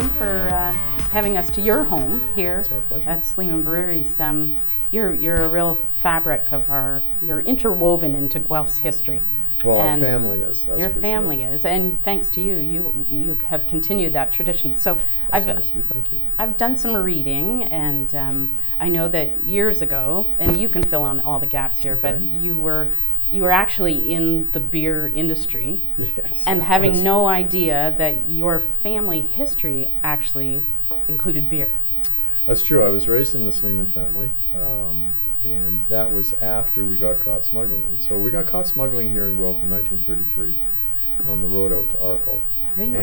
John, for having us to your home here It's our pleasure. at Sleeman Breweries. You're a real fabric of you're interwoven into Guelph's history. Well, And our family is. That's your for family sure. is, and thanks to you have continued that tradition. So That's nice of you. Thank you. I've done some reading, and I know that years ago, and you can fill in all the gaps here, Okay. but you were actually in the beer industry, Yes. and having no idea that your family history actually included beer. That's true. I was raised in the Sleeman family, and that was after we got caught smuggling. And so we got caught smuggling here in Guelph in 1933 on the road out to Arkle. Really?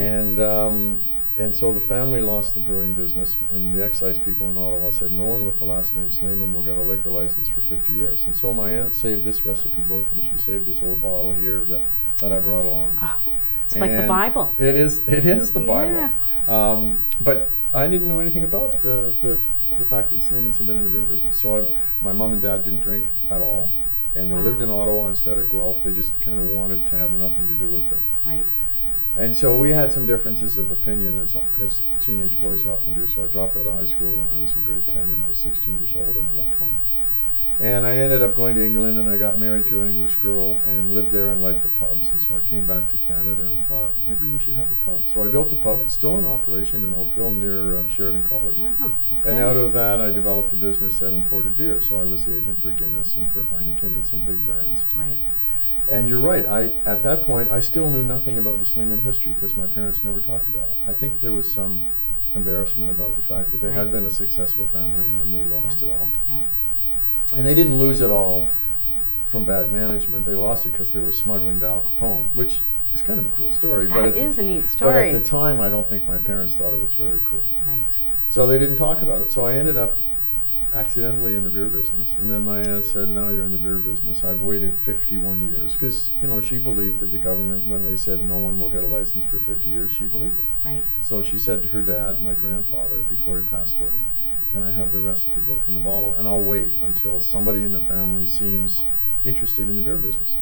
And so the family lost the brewing business, and the excise people in Ottawa said no one with the last name Sleeman will get a liquor license for 50 years. And so my aunt saved this recipe book, and she saved this old bottle here that I brought along. Oh, it's like the And Bible. It is the Yeah. Bible. But I didn't know anything about the fact that Sleemans had been in the beer business. So my mom and dad didn't drink at all, and they Wow. lived in Ottawa instead of Guelph. They just kind of wanted to have nothing to do with it. Right. And so we had some differences of opinion as teenage boys often do. So I dropped out of high school when I was in grade 10, and I was 16 years old, and I left home. And I ended up going to England, and I got married to an English girl and lived there and liked the pubs. And so I came back to Canada and thought, maybe we should have a pub. So I built a pub. It's still in operation in Oakville near Sheridan College. Oh, okay. And out of that, I developed a business that imported beer. So I was the agent for Guinness and for Heineken and some big brands. Right. And you're right. At that point, I still knew nothing about the Sleeman history because my parents never talked about it. I think there was some embarrassment about the fact that they Right. had been a successful family and then they lost Yeah. it all. Yeah. And they didn't lose it all from bad management. They lost it because they were smuggling to Al Capone, which is kind of a cool story. That is a neat But story. at the time, I don't think my parents thought it was very cool. Right. So they didn't talk about it. So I ended up accidentally in the beer business. And then my aunt said, now you're in the beer business. I've waited 51 years. Because, she believed that the government, when they said no one will get a license for 50 years, she believed them. Right. So she said to her dad, my grandfather, before he passed away, can I have the recipe book and the bottle? And I'll wait until somebody in the family seems interested in the beer business.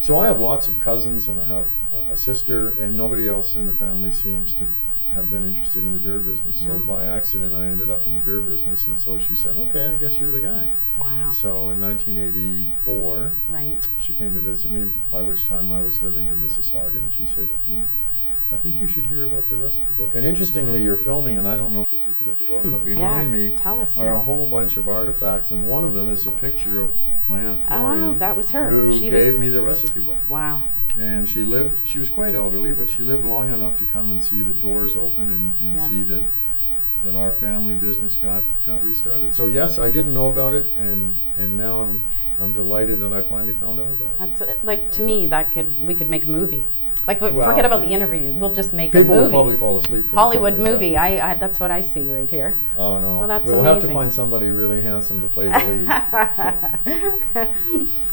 So I have lots of cousins, and I have a sister, and nobody else in the family seems to have been interested in the beer business. So No. by accident, I ended up in the beer business. And so she said, okay, I guess you're the guy. Wow. So in 1984, Right. she came to visit me, by which time I was living in Mississauga, and she said, I think you should hear about the recipe book. And interestingly, you're filming, and I don't know, but behind me Tell us. are Yeah. a whole bunch of artifacts, and one of them is a picture of my Aunt Florian, Oh, that was her. who She gave was. me the recipe book. Wow. And she was quite elderly, but she lived long enough to come and see the doors open and Yeah. see that our family business got restarted. So yes, I didn't know about it, and now I'm delighted that I finally found out about it. That's like, to me, we could make a movie. Like, Well, forget about the interview. We'll just make a People will movie. probably fall asleep. pretty Hollywood quickly, movie. I that's what I see right here. Oh no! Well, that's we'll have to amazing. find somebody really handsome to play the lead.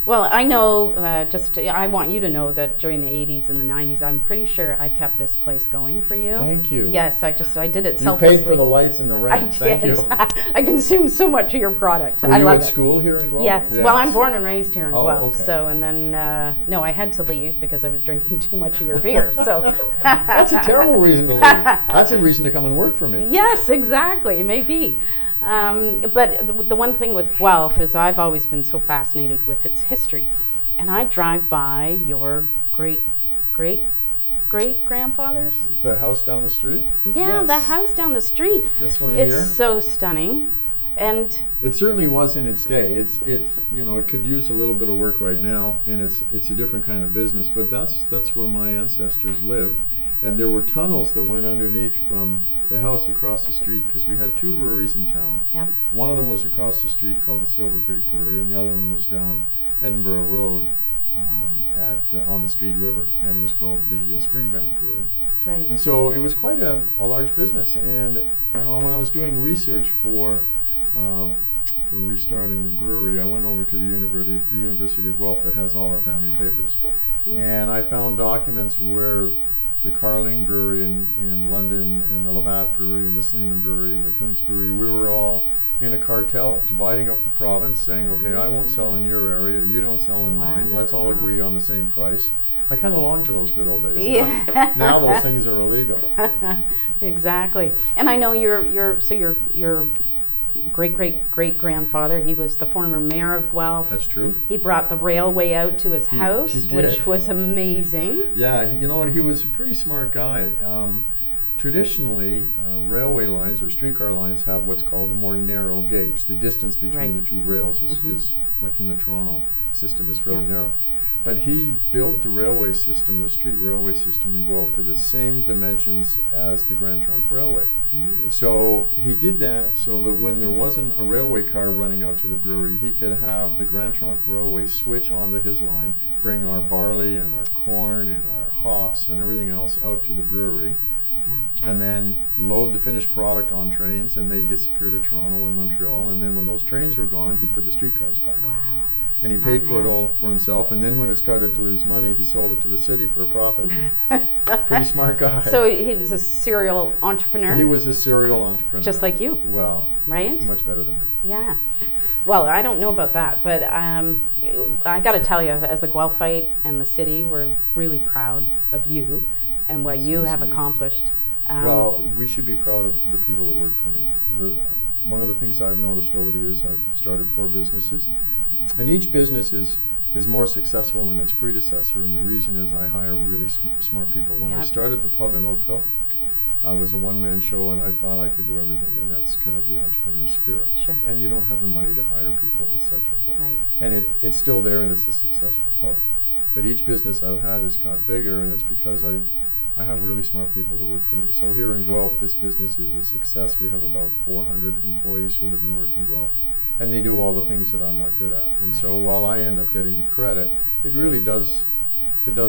Well, I know, I want you to know that during the 80s and the 90s, I'm pretty sure I kept this place going for you. Thank you. Yes, I did it You selflessly. paid for the lights and the I rent. Thank did. you. I consumed so much of your product. Were I you love at it. school here in Guelph? Yes. Well, I'm born and raised here in Oh, Guelph. okay. So, and then, no, I had to leave because I was drinking too much of your beer. So That's a terrible reason to leave. That's a reason to come and work for me. Yes, exactly. Maybe. But the one thing with Guelph is I've always been so fascinated with its history. And I drive by your great-great-great-grandfather's. The house down the street? Yeah, Yes. the house down the street. This one It's here? so stunning. And It certainly was in its day. It could use a little bit of work right now, and it's a different kind of business. But that's where my ancestors lived, and there were tunnels that went underneath from the house across the street because we had two breweries in town. yeah, One of them was across the street called the Silver Creek Brewery, and the other one was down Edinburgh Road on the Speed River, and it was called the Springbank Brewery. right. And so it was quite a large business. And when I was doing research for restarting the brewery, I went over to the University of Guelph that has all our family papers. And I found documents where the Carling Brewery in London and the Labatt Brewery and the Sleeman Brewery and the Kuntz Brewery, we were all in a cartel dividing up the province saying, okay, I won't sell in your area, you don't sell in mine, let's all agree on the same price. I kind of long for those good old days. Yeah. Now those things are illegal. Exactly. And I know your great grandfather, he was the former mayor of Guelph. That's true. He brought the railway out to his house, he did. which was amazing. Yeah, you know what? He was a pretty smart guy. Traditionally, railway lines or streetcar lines have what's called a more narrow gauge. The distance between the two rails is like in the Toronto system, is fairly narrow. But he built the railway system, the street railway system in Guelph, to the same dimensions as the Grand Trunk Railway. So he did that so that when there wasn't a railway car running out to the brewery, he could have the Grand Trunk Railway switch onto his line, bring our barley and our corn and our hops and everything else out to the brewery. And then load the finished product on trains, and they disappear to Toronto and Montreal. And then when those trains were gone, he put the streetcars back on. And he paid for it all for himself. And then when it started to lose money, he sold it to the city for a profit. Pretty smart guy. So he was a serial entrepreneur? He was a serial entrepreneur. Just like you? Well, right? Much better than me. Yeah. Well, I don't know about that, but I got to tell you, as a Guelphite and the city, we're really proud of you and what you have accomplished. Well, we should be proud of the people that work for me. One of the things I've noticed over the years, I've started 4 businesses, and each business is more successful than its predecessor, and the reason is I hire really smart people. When I started the pub in Oakville, I was a one-man show, and I thought I could do everything, and that's kind of the entrepreneur's spirit. Sure. And you don't have the money to hire people, etc. Right. And it's still there, and it's a successful pub. But each business I've had has got bigger, and it's because I have really smart people that work for me. So here in Guelph, this business is a success. We have about 400 employees who live and work in Guelph, and they do all the things that I'm not good at. And so while I end up getting the credit, it really does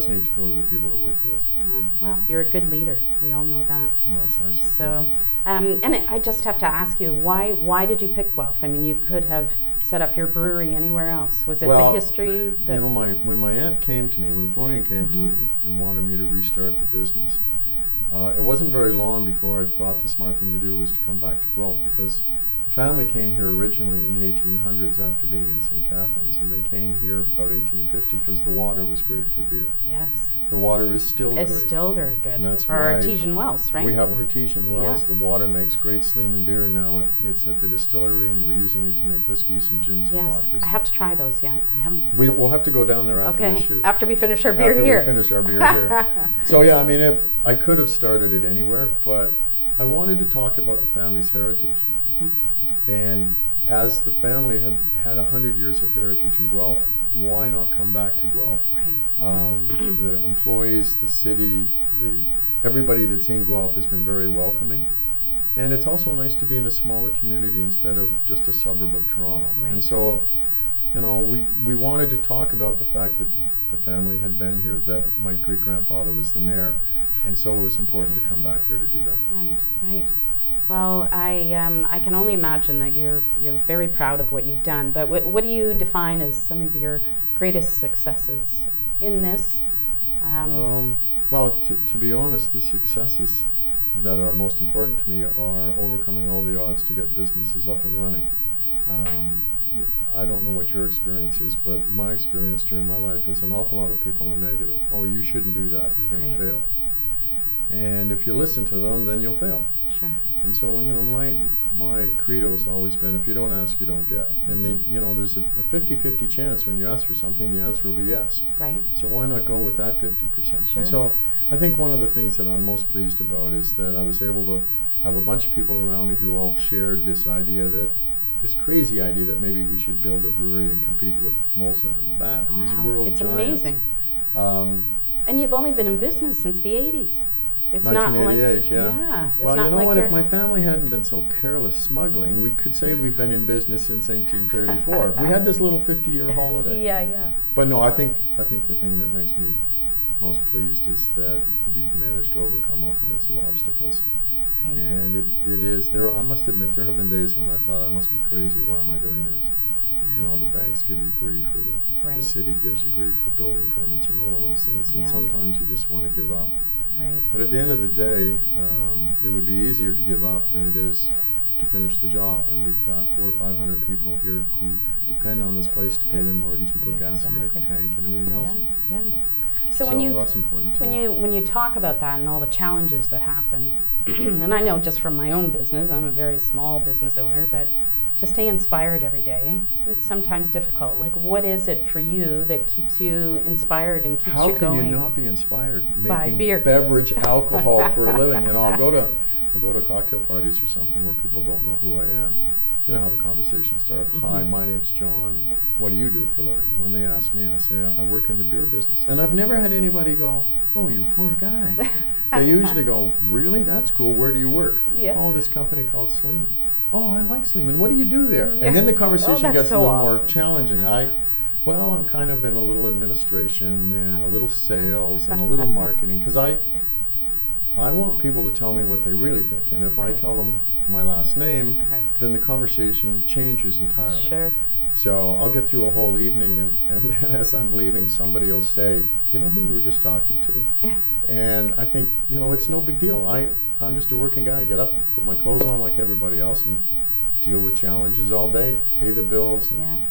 need to go to the people that work with us. Well, you're a good leader. We all know that. Well, that's nice. So, and I just have to ask you, why did you pick Guelph? I mean, you could have set up your brewery anywhere else. Was it the history? That you know, when my aunt came to me, when Florian came to me and wanted me to restart the business, it wasn't very long before I thought the smart thing to do was to come back to Guelph, because the family came here originally in the 1800s after being in St. Catharines, and they came here about 1850 because the water was great for beer. Yes. The water is still great. It's still very good. And that's our artesian wells, right? We have artesian wells. The water makes great Sleeman beer. Now it's at the distillery, and we're using it to make whiskeys and gins and vodkas. I have to try those yet. I haven't. We'll have to go down there after the shoot. After we finish our beer here. After we finish our beer here. So yeah, I mean, I could have started it anywhere, but I wanted to talk about the family's heritage. And as the family had 100 years of heritage in Guelph, why not come back to Guelph? Right. The employees, the city, everybody that's in Guelph has been very welcoming. And it's also nice to be in a smaller community instead of just a suburb of Toronto. Right. And so, you know, we wanted to talk about the fact that the family had been here, that my great-grandfather was the mayor. And so it was important to come back here to do that. Right, right. Well, I can only imagine that you're very proud of what you've done. But what do you define as some of your greatest successes in this? Well, to be honest, the successes that are most important to me are overcoming all the odds to get businesses up and running. I don't know what your experience is, but my experience during my life is an awful lot of people are negative. Oh, you shouldn't do that. You're going to fail. And if you listen to them, then you'll fail. Sure. And so, you know, my credo has always been, if you don't ask, you don't get. And you know, there's a 50-50 chance when you ask for something, the answer will be yes. Right. So why not go with that 50%? Sure. And so I think one of the things that I'm most pleased about is that I was able to have a bunch of people around me who all shared this crazy idea that maybe we should build a brewery and compete with Molson and Labatt and these world giants. It's amazing. And you've only been in business since the 80s. It's 1988, it's well, not you know like what? If my family hadn't been so careless smuggling, we could say we've been in business since 1834. We had this little 50-year holiday. Yeah. But no, I think the thing that makes me most pleased is that we've managed to overcome all kinds of obstacles. Right. And it is there. I must admit, there have been days when I thought I must be crazy. Why am I doing this? Yeah. You know, the banks give you grief, or the city gives you grief for building permits and all of those things. And sometimes you just want to give up. Right. But at the end of the day, it would be easier to give up than it is to finish the job, and we've got 400 or 500 people here who depend on this place to pay their mortgage and put gas in their tank and everything else. Yeah, yeah. So that's important to me. when you talk about that and all the challenges that happen, and I know just from my own business, I'm a very small business owner, but to stay inspired every day, it's sometimes difficult. Like, what is it for you that keeps you inspired and keeps you going? How can you not be inspired By making beer. beverage alcohol for a living? And I'll go to cocktail parties or something where people don't know who I am, and you know how the conversation started. Hi, my name's John, and what do you do for a living? And when they ask me, I say, I work in the beer business. And I've never had anybody go, oh, you poor guy. They usually go, really? That's cool. Where do you work? Yeah. Oh, this company called Sleeman. Oh, I like Sleeman. What do you do there? Yeah. And then the conversation that's gets so a little awesome. more challenging. Well, I'm kind of in a little administration and a little sales and a little marketing, because I want people to tell me what they really think. And if I tell them my last name, then the conversation changes entirely. Sure. So I'll get through a whole evening, and then as I'm leaving, somebody will say, you know who you were just talking to? And I think, it's no big deal. I'm just a working guy. I get up, put my clothes on like everybody else, and deal with challenges all day, pay the bills, and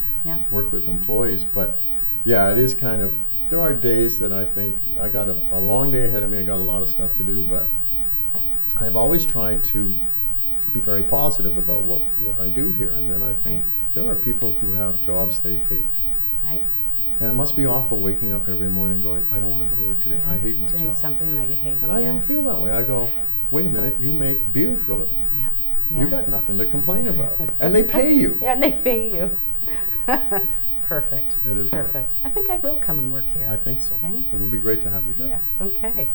work with employees. But yeah, it is kind of, there are days that I think I got a long day ahead of me. I got a lot of stuff to do, but I've always tried to be very positive about what I do here. And then I think there are people who have jobs they hate. Right. And it must be awful waking up every morning going, I don't want to go to work today. I hate my job. Doing something that you hate. And I don't feel that way. I go, wait a minute, you make beer for a living. Yeah. Yeah. You've got nothing to complain about. And they pay you. Yeah, and they pay you. Perfect. It is perfect. I think I will come and work here. I think so. Okay? It would be great to have you here. Yes, okay.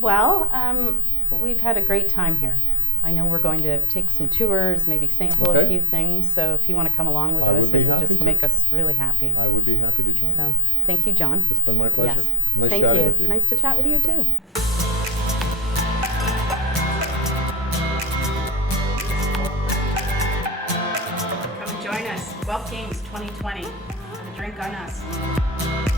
Well, we've had a great time here. I know we're going to take some tours, maybe sample a few things, so if you want to come along with us, it would just make us really happy. I would be happy to join you. Thank you, John. It's been my pleasure. Yes. Nice Thank chatting you. with you. Nice to chat with you, too. Come and join us. Guelph Games 2020. Have a drink on us.